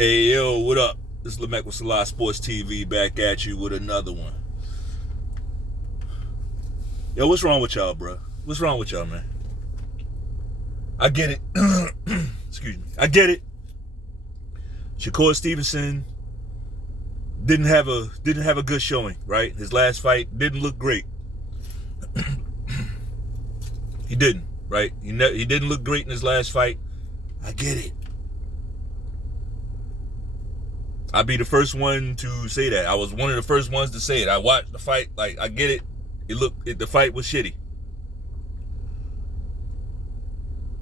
Hey, yo, what up? This is Lamek with Selah Sports TV back at you with another one. Yo, what's wrong with y'all, bro? What's wrong with y'all, man? I get it. Excuse me. I get it. Shakur Stevenson didn't have a good showing, right? His last fight didn't look great. He didn't, right? He didn't look great in his last fight. I get it. I'd be the first one to say that. I was one of the first ones to say it. I watched the fight. Like, I get it. The fight was shitty.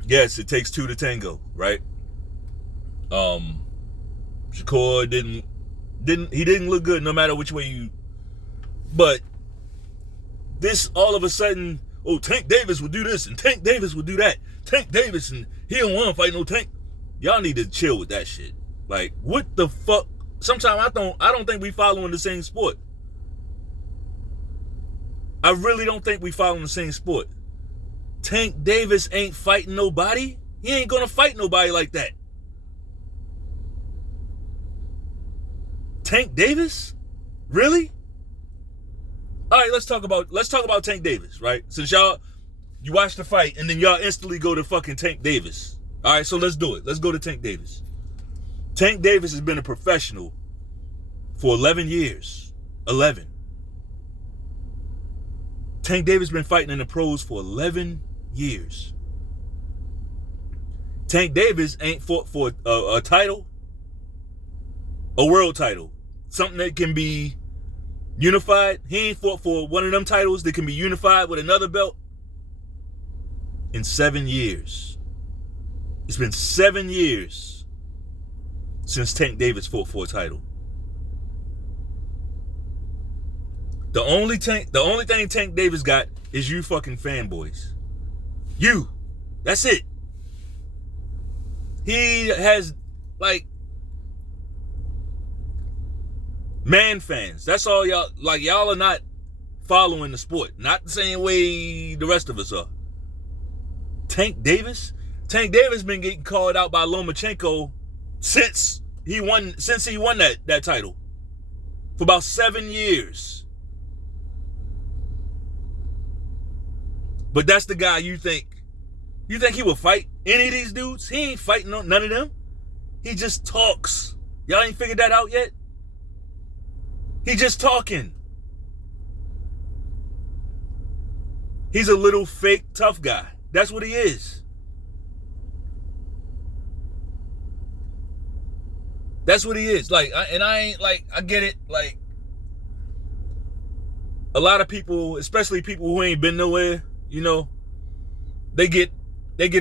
Yes, it takes two to tango, right? Shakur didn't look good no matter which way you. But this all of a sudden, Tank Davis would do this and Tank Davis would do that. Tank Davis and he don't want to fight no Tank. Y'all need to chill with that shit. Like, what the fuck? Sometimes I don't think we following the same sport. I really don't think we following the same sport. Tank Davis ain't fighting nobody. He ain't gonna fight nobody like that. Tank Davis? Really? All right, let's talk about Tank Davis, right? Since you watch the fight and then y'all instantly go to fucking Tank Davis. All right, so let's do it. Let's go to Tank Davis. Tank Davis has been a professional for 11 years. 11. Tank Davis been fighting in the pros for 11 years. Tank Davis ain't fought for a title, a world title, something that can be unified. He ain't fought for one of them titles that can be unified with another belt in 7 years. It's been 7 years since Tank Davis fought for a title. The only thing Tank Davis got is you fucking fanboys. You. That's it. He has, like, man fans. That's all y'all, like, y'all are not following the sport. Not the same way the rest of us are. Tank Davis been getting called out by Lomachenko since he won that title for about 7 years. But that's the guy you think he would fight any of these dudes? He ain't fighting none of them. He just talks. Y'all ain't figured that out yet? He just talking. He's a little fake tough guy. That's what he is. That's what he is. Like, I get it. Like, a lot of people, especially people who ain't been nowhere, you know, they get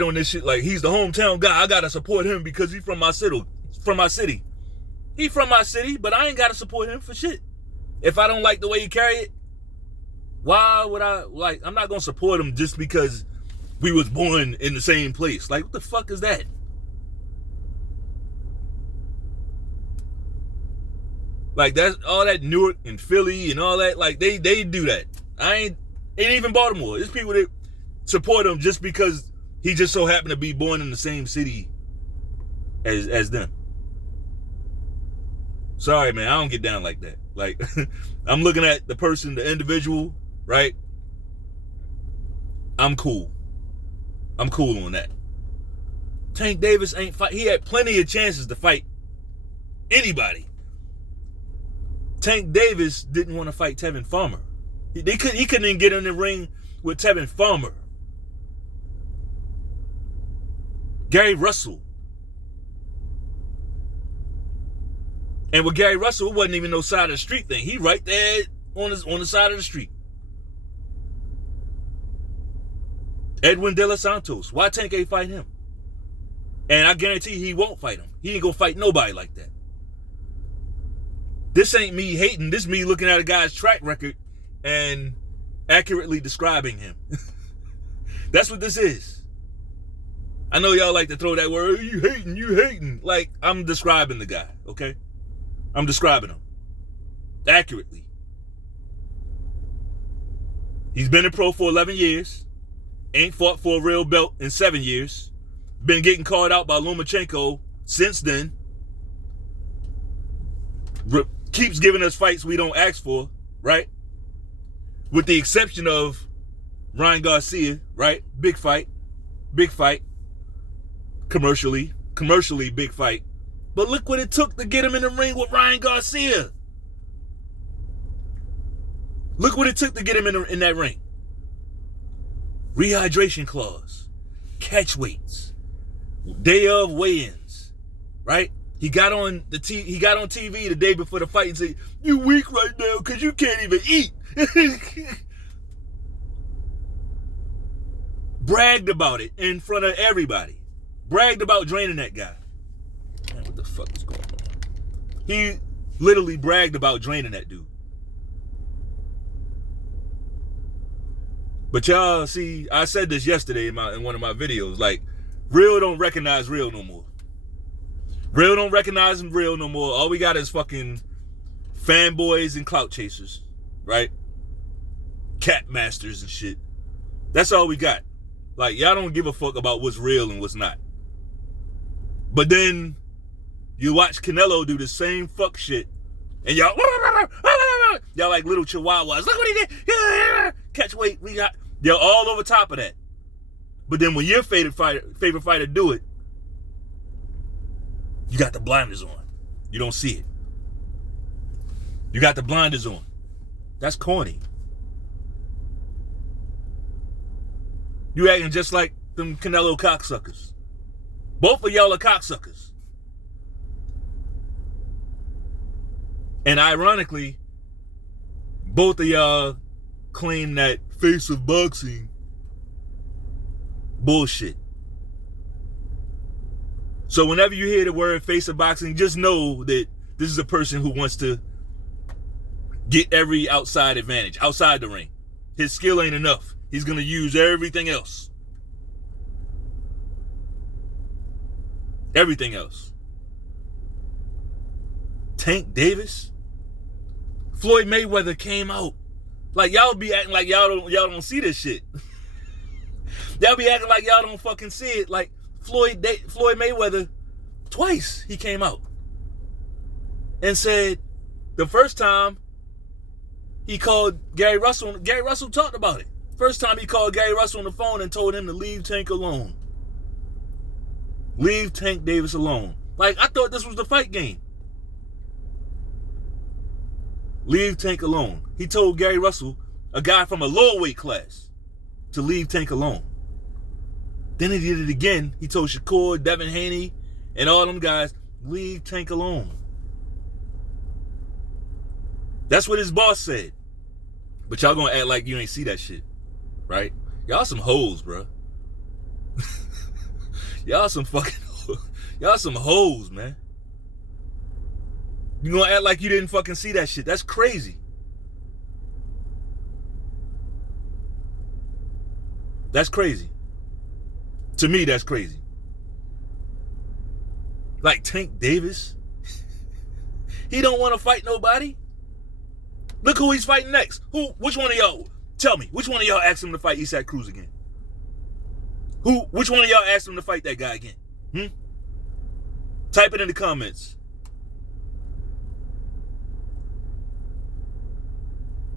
on this shit like, he's the hometown guy. I gotta support him because he's from my city. He from my city, but I ain't gotta support him for shit. If I don't like the way he carry it, why would I? Like, I'm not gonna support him just because we was born in the same place. Like, what the fuck is that? Like, that's all that Newark and Philly and all that. Like, they do that. Ain't even Baltimore. There's people that support him just because he just so happened to be born in the same city as them. Sorry, man. I don't get down like that. Like, I'm looking at the person, the individual, right? I'm cool. I'm cool on that. Tank Davis ain't fight. He had plenty of chances to fight anybody. Tank Davis didn't want to fight Tevin Farmer. He couldn't even get in the ring with Tevin Farmer. Gary Russell. And with Gary Russell, it wasn't even no side of the street thing. He right there on the side of the street. Edwin De Los Santos. Why Tank ain't fight him? And I guarantee he won't fight him. He ain't gonna fight nobody like that. This ain't me hating. This is me looking at a guy's track record and accurately describing him. That's what this is. I know y'all like to throw that word, you hating. Like, I'm describing the guy, okay? I'm describing him accurately. He's been a pro for 11 years. Ain't fought for a real belt in 7 years. Been getting called out by Lomachenko since then. keeps giving us fights we don't ask for, right? With the exception of Ryan Garcia, right? Big fight, commercially big fight. But look what it took to get him in the ring with Ryan Garcia. Look what it took to get him in that ring. Rehydration clause, catch weights, day of weigh-ins, right? He got on TV the day before the fight and said, "You weak right now because you can't even eat." Bragged about it in front of everybody. Bragged about draining that guy. Man, what the fuck is going on? He literally bragged about draining that dude. But y'all see, I said this yesterday in one of my videos, like, real don't recognize real no more. Real don't recognize real no more. All we got is fucking fanboys and clout chasers, right? Cat masters and shit. That's all we got. Like, y'all don't give a fuck about what's real and what's not. But then you watch Canelo do the same fuck shit, and y'all like little chihuahuas. Look what he did. Catch weight. They're all over top of that. But then when your favorite fighter do it, you got the blinders on. You don't see it. You got the blinders on. That's corny. You acting just like them Canelo cocksuckers. Both of y'all are cocksuckers. And ironically, both of y'all claim that face of boxing bullshit. So whenever you hear the word face of boxing, just know that this is a person who wants to get every outside advantage, outside the ring. His skill ain't enough. He's going to use everything else. Everything else. Tank Davis? Floyd Mayweather came out. Like, y'all be acting like y'all don't see this shit. Y'all be acting like y'all don't fucking see it. Like, Floyd Mayweather, twice he came out and said the first time he called Gary Russell talked about it. First time he called Gary Russell on the phone and told him to leave Tank alone. Leave Tank Davis alone. Like, I thought this was the fight game. Leave Tank alone. He told Gary Russell, a guy from a lower weight class, to leave Tank alone. Then he did it again. He told Shakur, Devin Haney, and all them guys, leave Tank alone. That's what his boss said. But y'all gonna act like you ain't see that shit, right? Y'all some hoes, bro. Y'all some hoes, man. You gonna act like you didn't fucking see that shit. That's crazy. That's crazy. To me, that's crazy. Like Tank Davis. He don't want to fight nobody. Look who he's fighting next. Which one of y'all? Tell me, which one of y'all asked him to fight Isaac Cruz again? Which one of y'all asked him to fight that guy again? Type it in the comments.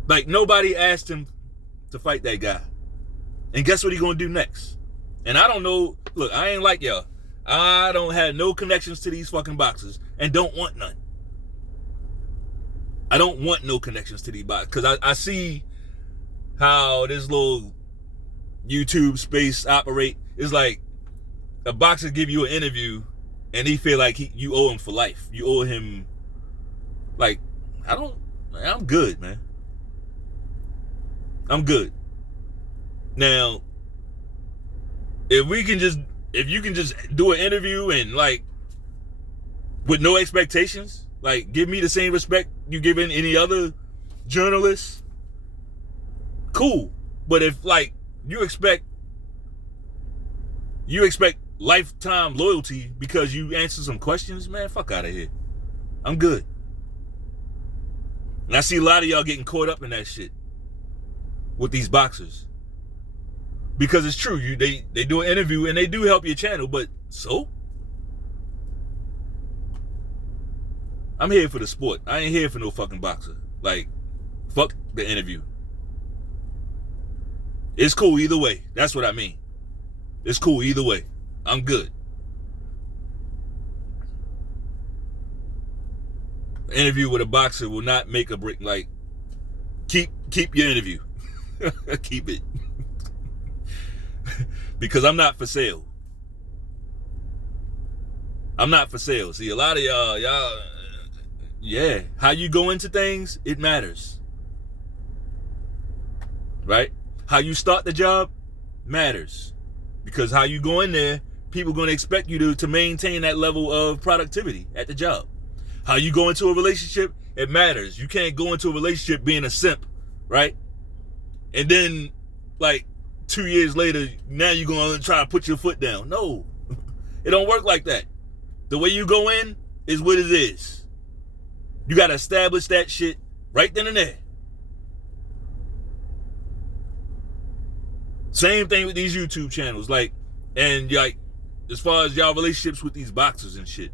Like, nobody asked him to fight that guy. And guess what he gonna do next? And I don't know. Look, I ain't like y'all. I don't have no connections to these fucking boxers and don't want none. I don't want no connections to these boxers because I see how this little YouTube space operate. It's like a boxer give you an interview and he feel like you owe him for life. You owe him, like, I'm good, man. I'm good. Now, if you can just do an interview and, like, with no expectations, like, give me the same respect you give in any other journalist, cool. But if, like, you expect lifetime loyalty because you answer some questions, man, fuck out of here. I'm good. And I see a lot of y'all getting caught up in that shit with these boxers. Because it's true, they do an interview and they do help your channel, but so? I'm here for the sport. I ain't here for no fucking boxer. Like, fuck the interview. It's cool either way. That's what I mean. It's cool either way. I'm good. An interview with a boxer will not make a break. Like, keep your interview. Keep it. Because I'm not for sale. I'm not for sale. See, a lot of y'all, yeah, how you go into things, it matters. Right? How you start the job matters. Because how you go in there, people are going to expect you to maintain that level of productivity at the job. How you go into a relationship, it matters. You can't go into a relationship being a simp, right? And then, like, 2 years later, now you're going to try to put your foot down. No, it don't work like that. The way you go in is what it is. You got to establish that shit right then and there. Same thing with these YouTube channels. Like, and like, as far as y'all relationships with these boxers and shit.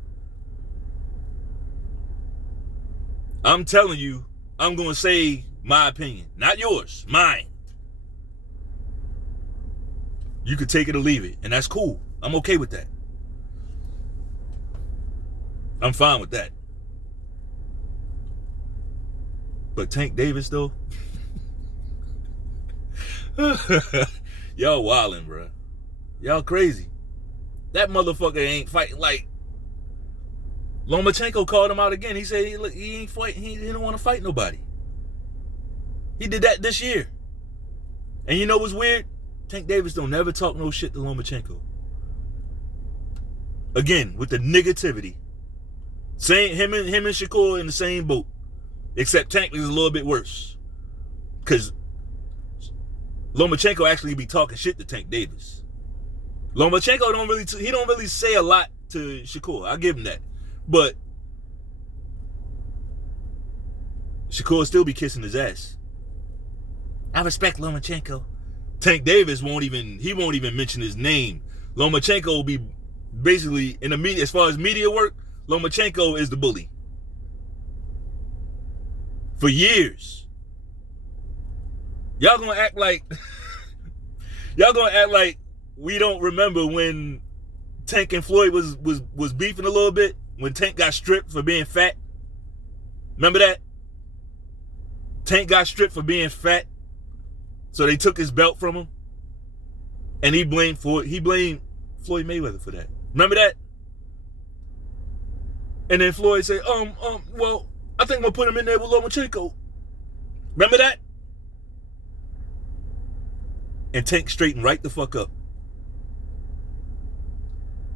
I'm telling you, I'm going to say my opinion. Not yours, mine. You could take it or leave it, and that's cool. I'm okay with that. I'm fine with that. But Tank Davis, though, y'all wildin', bro. Y'all crazy. That motherfucker ain't fighting. Like, Lomachenko called him out again. He said he ain't fighting. He didn't want to fight nobody. He did that this year. And you know what's weird? Tank Davis don't never talk no shit to Lomachenko. Again, with the negativity. Same him and Shakur in the same boat. Except Tank is a little bit worse. Because Lomachenko actually be talking shit to Tank Davis. Lomachenko don't really say a lot to Shakur. I'll give him that. But Shakur still be kissing his ass. I respect Lomachenko. Tank Davis won't even mention his name. Lomachenko will be basically in the media, as far as media work, Lomachenko is the bully. For years. Y'all gonna act like we don't remember when Tank and Floyd was beefing a little bit, when Tank got stripped for being fat. Remember that? Tank got stripped for being fat. So they took his belt from him. And he blamed Floyd Mayweather for that. Remember that? And then Floyd said, well, I think I'm gonna put him in there with Lomachenko. Remember that? And Tank straightened right the fuck up.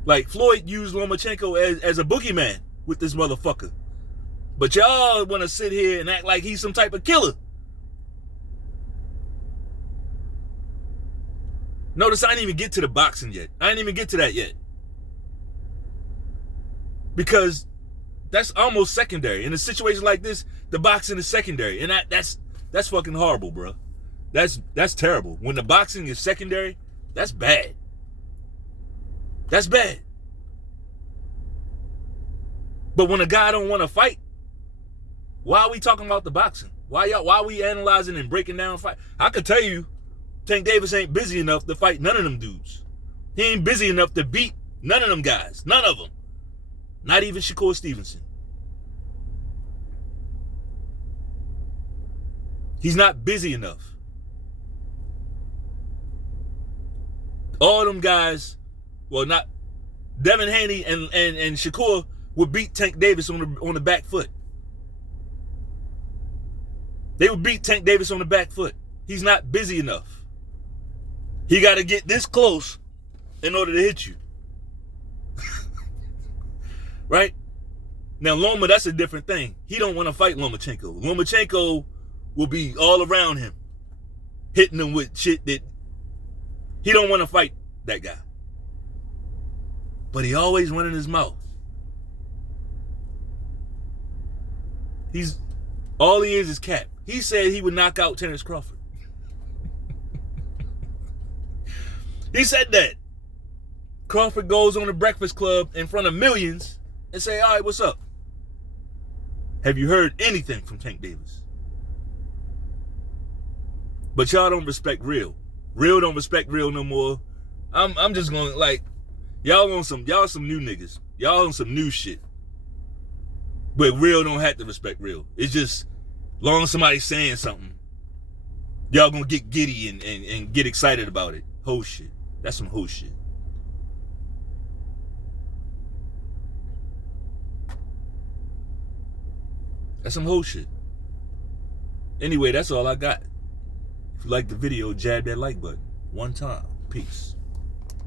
Like, Floyd used Lomachenko as a boogeyman with this motherfucker. But y'all want to sit here and act like he's some type of killer. Notice I didn't even get to the boxing yet. I didn't even get to that yet. Because that's almost secondary. In a situation like this, the boxing is secondary. And that's fucking horrible, bro. That's terrible. When the boxing is secondary, that's bad. That's bad. But when a guy don't want to fight, why are we talking about the boxing? Why are we analyzing and breaking down fight? I could tell you, Tank Davis ain't busy enough to fight none of them dudes. He ain't busy enough to beat none of them guys. None of them. Not even Shakur Stevenson. He's not busy enough. All them guys, well, not Devin Haney and Shakur would beat Tank Davis on the back foot. They would beat Tank Davis on the back foot. He's not busy enough. He got to get this close in order to hit you. Right? Now, Loma, that's a different thing. He don't want to fight Lomachenko. Lomachenko will be all around him, hitting him with shit that he don't want to fight that guy. But he always running his mouth. All he is cap. He said he would knock out Terrence Crawford. He said that. Crawford goes on the Breakfast Club in front of millions and say, all right, what's up? Have you heard anything from Tank Davis? But y'all don't respect real. Real don't respect real no more. I'm just going like, y'all some new niggas. Y'all on some new shit. But real don't have to respect real. It's just long as somebody's saying something, y'all gonna get giddy and get excited about it. Whole shit. That's some whole shit. That's some whole shit. Anyway, that's all I got. If you like the video, jab that like button. One time. Peace.